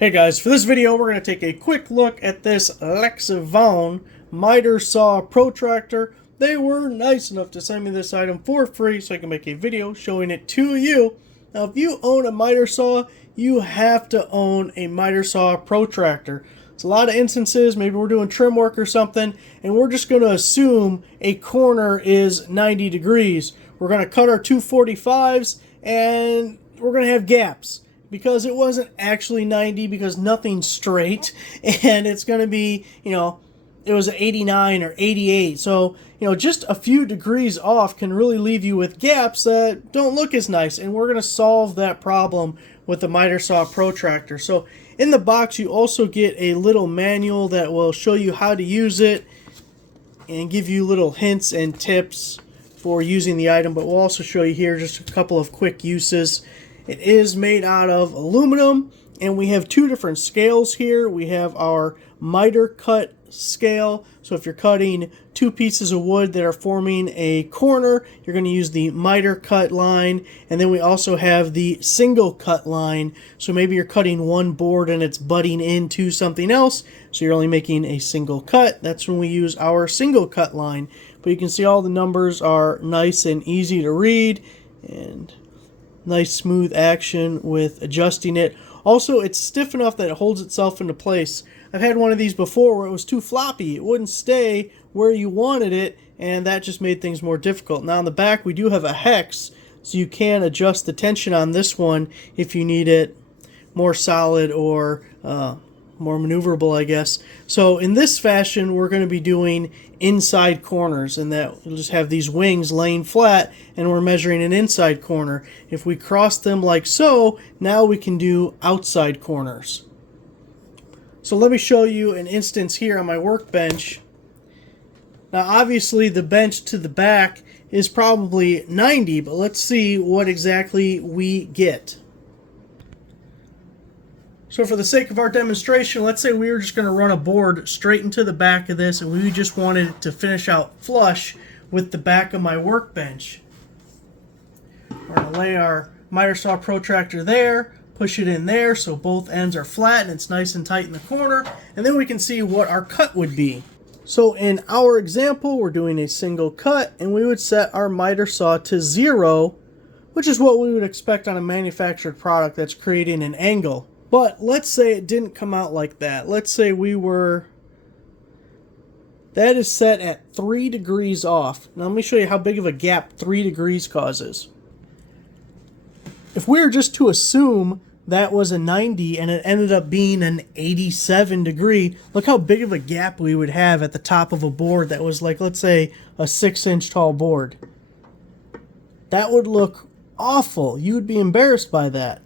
Hey guys, for this video we're going to take a quick look at this Lexivone miter saw protractor. They were nice enough to send me this item for free so I can make a video showing it to you. Now if you own a miter saw, you have to own a miter saw protractor. It's a lot of instances, maybe we're doing trim work or something, and we're just going to assume a corner is 90 degrees. We're going to cut our 245s and we're going to have gaps, because it wasn't actually 90 because nothing's straight, and it's going to be, it was 89 or 88. So, just a few degrees off can really leave you with gaps that don't look as nice, and we're going to solve that problem with the miter saw protractor. So in the box you also get a little manual that will show you how to use it and give you little hints and tips for using the item, but we'll also show you here just a couple of quick uses. It is made out of aluminum, and we have two different scales here. We have our miter cut scale. So if you're cutting two pieces of wood that are forming a corner, you're going to use the miter cut line. And then we also have the single cut line. So maybe you're cutting one board and it's butting into something else, so you're only making a single cut. That's when we use our single cut line. But you can see all the numbers are nice and easy to read, and nice smooth action with adjusting it. Also, it's stiff enough that it holds itself into place. I've had one of these before where it was too floppy. It wouldn't stay where you wanted it, and that just made things more difficult. Now on the back we do have a hex, so you can adjust the tension on this one if you need it more solid or more maneuverable, I guess. So in this fashion we're going to be doing inside corners, and that we'll just have these wings laying flat and we're measuring an inside corner. If we cross them like so, now we can do outside corners. So let me show you an instance here on my workbench. Now obviously the bench to the back is probably 90, but let's see what exactly we get. So for the sake of our demonstration, let's say we were just going to run a board straight into the back of this, and we just wanted it to finish out flush with the back of my workbench. We're going to lay our miter saw protractor there, push it in there so both ends are flat and it's nice and tight in the corner, and then we can see what our cut would be. So in our example, we're doing a single cut, and we would set our miter saw to 0, which is what we would expect on a manufactured product that's creating an angle. But let's say it didn't come out like that. Let's say that is set at 3 degrees off. Now let me show you how big of a gap 3 degrees causes. If we were just to assume that was a 90 and it ended up being an 87 degree, look how big of a gap we would have at the top of a board that was like, let's say, a 6-inch tall board. That would look awful. You would be embarrassed by that.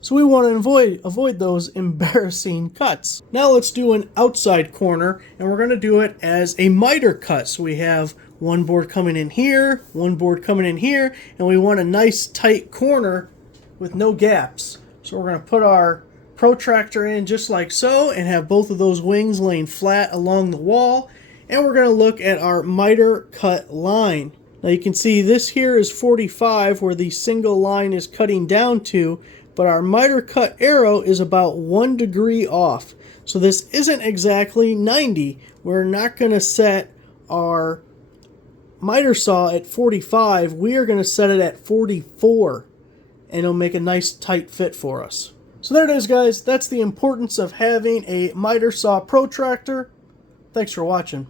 So we want to avoid those embarrassing cuts. Now let's do an outside corner, and we're going to do it as a miter cut. So we have one board coming in here, one board coming in here, and we want a nice tight corner with no gaps. So we're going to put our protractor in just like so and have both of those wings laying flat along the wall, and we're going to look at our miter cut line. Now you can see this here is 45 where the single line is cutting down to, but our miter cut arrow is about 1 degree off. So this isn't exactly 90. We're not going to set our miter saw at 45. We are going to set it at 44, and it'll make a nice tight fit for us. So there it is, guys. That's the importance of having a miter saw protractor. Thanks for watching.